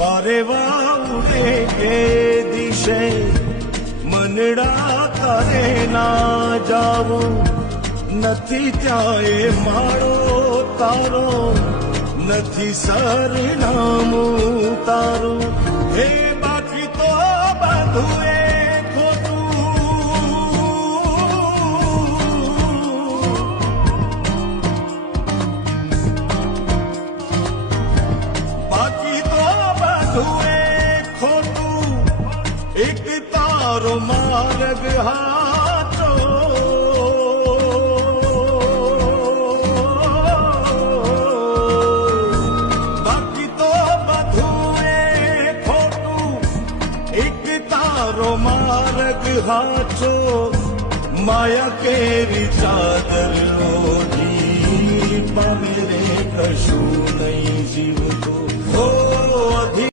પારેવા ઉડે કે દિશે મનડા કરે ના જાવું નથી ત્યાં એ માળો તારો નથી સરનામું તારું હે બાકી તો બધું એ एक तारो मार्ग हाथो बाकी तो बधुए खोटू एक तारो मार्ग हाथो माया केरी चादर ओढ़ी पामे रे कशू नहीं जीव तो